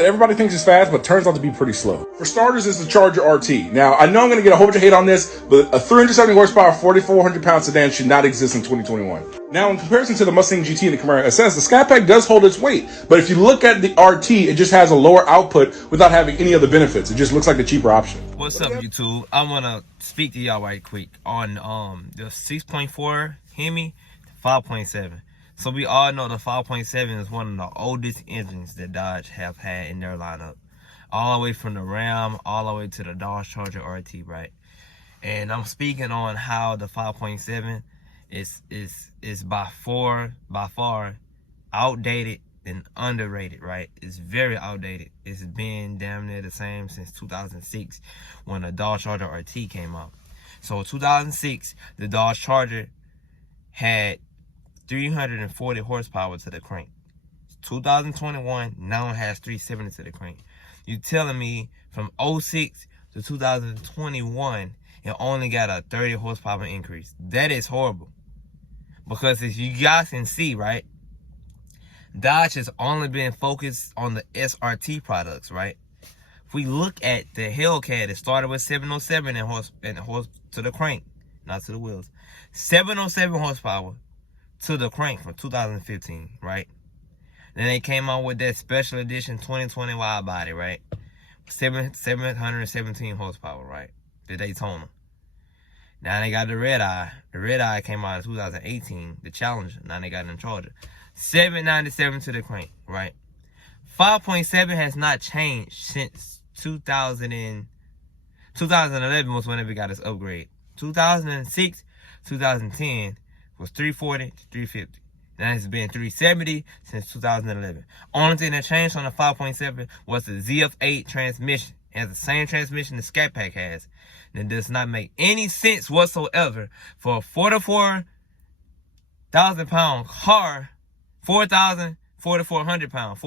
Everybody thinks it's fast, but turns out to be pretty slow. For starters, it's the Charger RT. Now, I know I'm going to get a whole bunch of hate on this, but a 370 horsepower, 4,400 pound sedan should not exist in 2021. Now, in comparison to the Mustang GT and the Camaro SS, the Scatpack does hold its weight. But if you look at the RT, it just has a lower output without having any other benefits. It just looks like the cheaper option. What's up, YouTube? I want to speak to y'all right quick on the 6.4 Hemi 5.7. So we all know the 5.7 is one of the oldest engines that Dodge have had in their lineup. All the way from the Ram, all the way to the Dodge Charger RT, right? And I'm speaking on how the 5.7 is by far outdated and underrated, right? It's very outdated. It's been damn near the same since 2006 when the Dodge Charger RT came out. So 2006, the Dodge Charger had 340 horsepower to the crank. 2021 now it has 370 to the crank. You telling me from 06 to 2021 it only got a 30 horsepower increase? That is horrible. Because as you guys can see, right, Dodge has only been focused on the SRT products, right? If we look at the Hellcat, it started with 707 and horse to the crank, not to the wheels. 707 horsepower to the crank from 2015, right? Then they came out with that special edition 2020 wide body, right? 717 horsepower, right? The Daytona. Now they got the Red Eye. The Red Eye came out in 2018, the Challenger. Now they got the Charger. 797 to the crank, right? 5.7 has not changed since 2011 was whenever it got its upgrade. 2006, 2010 was 340 to 350. That has been 370 since 2011. Only thing that changed on the 5.7 was the ZF8 transmission. It has the same transmission the Scatpack has. And it does not make any sense whatsoever for a 44,000 pound car, 4,400 pound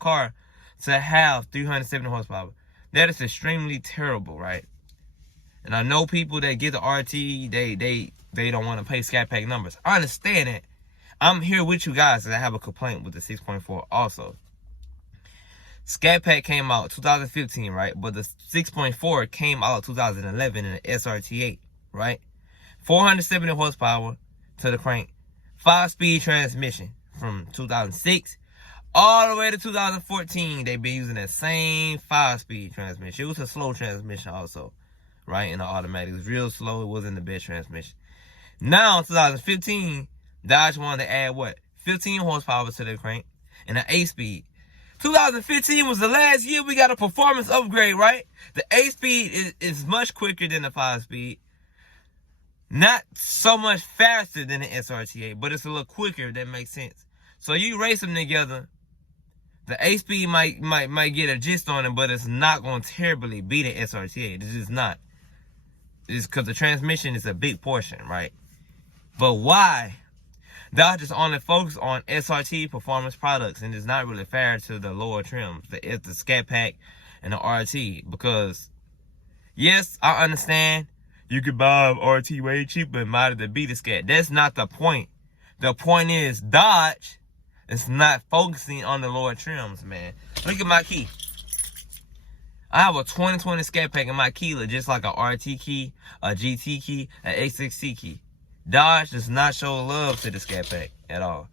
car to have 370 horsepower. That is extremely terrible, right? And I know people that get the RT, they don't want to pay Scatpack numbers. I understand that. I'm here with you guys because I have a complaint with the 6.4 also. Scatpack came out 2015, right? But the 6.4 came out 2011 in the SRT8, right? 470 horsepower to the crank. 5-speed transmission from 2006 all the way to 2014. They've been using that same 5-speed transmission. It was a slow transmission also, right? In the automatic. It was real slow. It wasn't the best transmission. Now, in 2015, Dodge wanted to add what? 15 horsepower to the crank and an 8-speed. 2015 was the last year we got a performance upgrade, right? The 8-speed is much quicker than the 5-speed. Not so much faster than the SRT8, but it's a little quicker, if that makes sense. So you race them together, the 8-speed might get a gist on it, but it's not going to terribly beat the SRT8. It's just not. It's because the transmission is a big portion, right? But why? Dodge is only focused on SRT performance products and is not really fair to the lower trims, the Scatpack and the RT. Because, yes, I understand you could buy an RT way cheaper and might have beat the Scat. That's not the point. The point is Dodge is not focusing on the lower trims, man. Look at my key. I have a 2020 Scatpack in my key, just like a RT key, a GT key, an XXC key. Dodge does not show love to the Scatpack at all.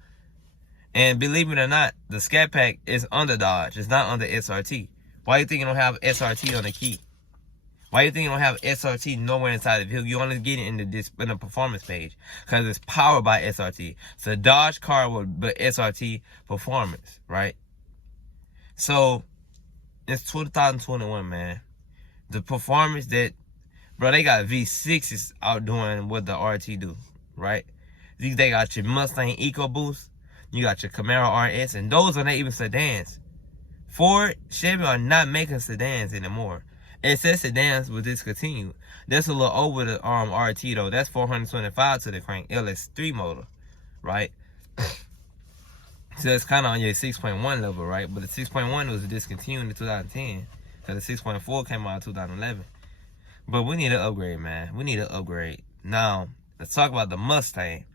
And believe it or not, the Scatpack is under Dodge. It's not under SRT. Why you think you don't have SRT on the key? Why you think you don't have SRT nowhere inside the vehicle? You only get it in the performance page because it's powered by SRT. It's a Dodge car with SRT performance, right? So it's 2021, man. The performance that, bro, they got V6s outdoing what the RT do, right? They got your Mustang EcoBoost, you got your Camaro RS, and those are not even sedans. Ford, Chevy are not making sedans anymore. It says sedans was discontinued. That's a little over the RT though. That's 425 to the crank LS3 motor, right? So it's kind of on your 6.1 level, right? But the 6.1 was discontinued in 2010 because the 6.4 came out in 2011. But we need an upgrade, man. We need an upgrade. Now, let's talk about the Mustang.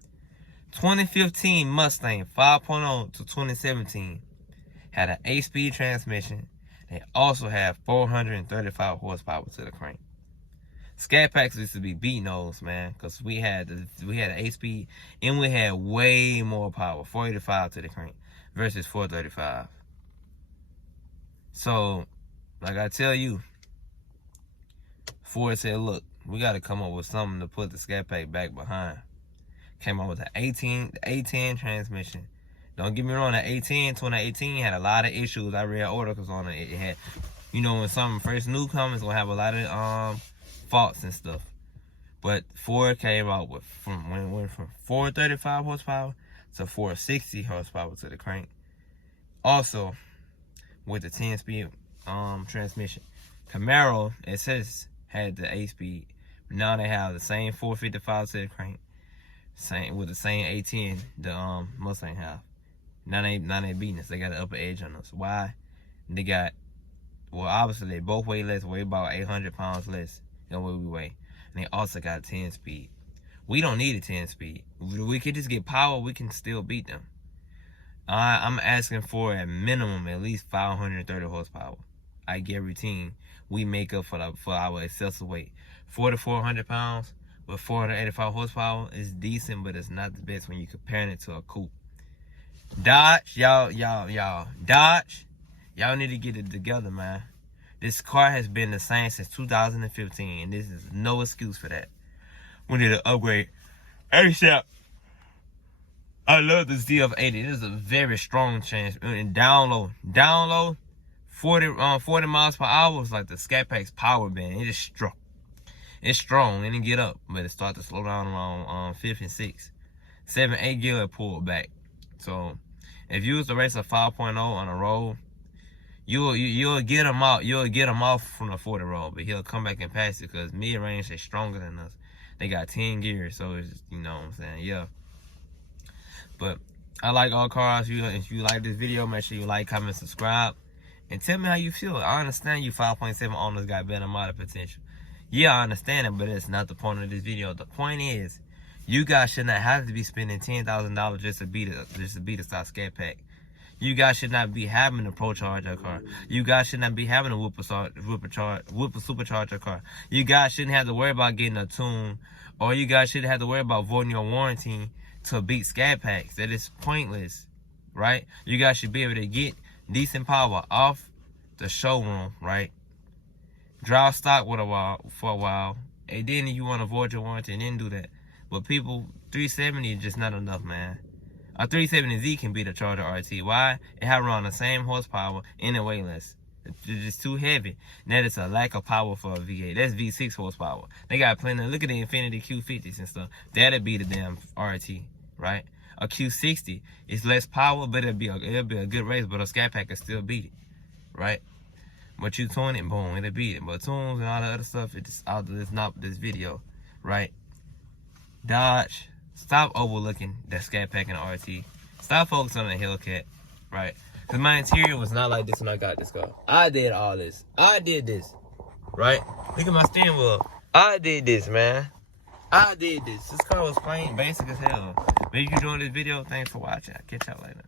2015 Mustang 5.0 to 2017 had an 8-speed transmission. They also had 435 horsepower to the crank. Scatpacks used to be beating those, man, because we had an 8-speed and we had way more power, 485 to the crank versus 435. So, like I tell you, Ford said, look, we got to come up with something to put the Scatpack back behind. Came up with the A10 transmission. Don't get me wrong, the A10, 2018 had a lot of issues. I read articles on it. It had, you know, when something first new comes, it's going to have a lot of faults and stuff. But Ford came out with, went from 435 horsepower to 460 horsepower to the crank. Also, with the 10-speed transmission. Camaro, it says, had the 8-speed. Now they have the same 455 to the crank. With the same A10 the Mustang have. Now they beating us. They got the upper edge on us. Why? They got, well, obviously they both weigh less, weigh about 800 pounds less than what we weigh. And they also got a 10-speed. We don't need a 10-speed. We could just get power, we can still beat them. I'm asking for at minimum at least 530 horsepower. I guarantee we make up for our excessive weight. 400 pounds with 485 horsepower is decent, but it's not the best when you're comparing it to a coupe. Dodge, y'all need to get it together, man. This car has been the same since 2015, and this is no excuse for that. We need to upgrade ASAP. I love this DF80. This is a very strong change. And down low, 40 miles per hour is like the Scatpack's power band. It just struck. It's strong, and it get up, but it starts to slow down around 5th and 6th. 7, 8 gear, it pulled back. So if you was to race a 5.0 on a road, you'll get him out. You'll get him off from the 40 road, but he'll come back and pass it because mid-range is stronger than us. They got 10 gears, so it's, you know what I'm saying, yeah. But I like all cars. If you like this video, make sure you like, comment, subscribe, and tell me how you feel. I understand you 5.7 owners got better model potential. Yeah, I understand it, but it's not the point of this video. The point is, you guys should not have to be spending $10,000 just to beat a stock Scatpack. You guys should not be having to pro-charge your car. You guys should not be having to whoop a supercharge your car. You guys shouldn't have to worry about getting a tune, or you guys shouldn't have to worry about voiding your warranty to beat Scatpacks. That is pointless, right? You guys should be able to get decent power off the showroom, right? Drive stock for a while, and then you want to void your warranty and then do that. But people, 370 is just not enough, man. A 370Z can beat a Charger RT. Why? It have around the same horsepower and it weigh less. It's just too heavy. That is a lack of power for a V8. That's V6 horsepower. They got plenty. Look at the Infiniti Q50s and stuff. That'll beat a damn RT, right? A Q60 is less power, but it'll be a good race. But a Scatpack can still beat it, right? But you tune it, boom, it'll beat it. But tunes and all the other stuff, it's not this video, right? Dodge, stop overlooking that Scatpack and the RT. Stop focusing on the Hellcat, right? Because my interior was not like this when I got this car. I did all this. I did this, right? Look at my steering wheel. I did this, man. I did this. This car was plain basic as hell. But if you enjoyed this video, thanks for watching. I'll catch y'all later.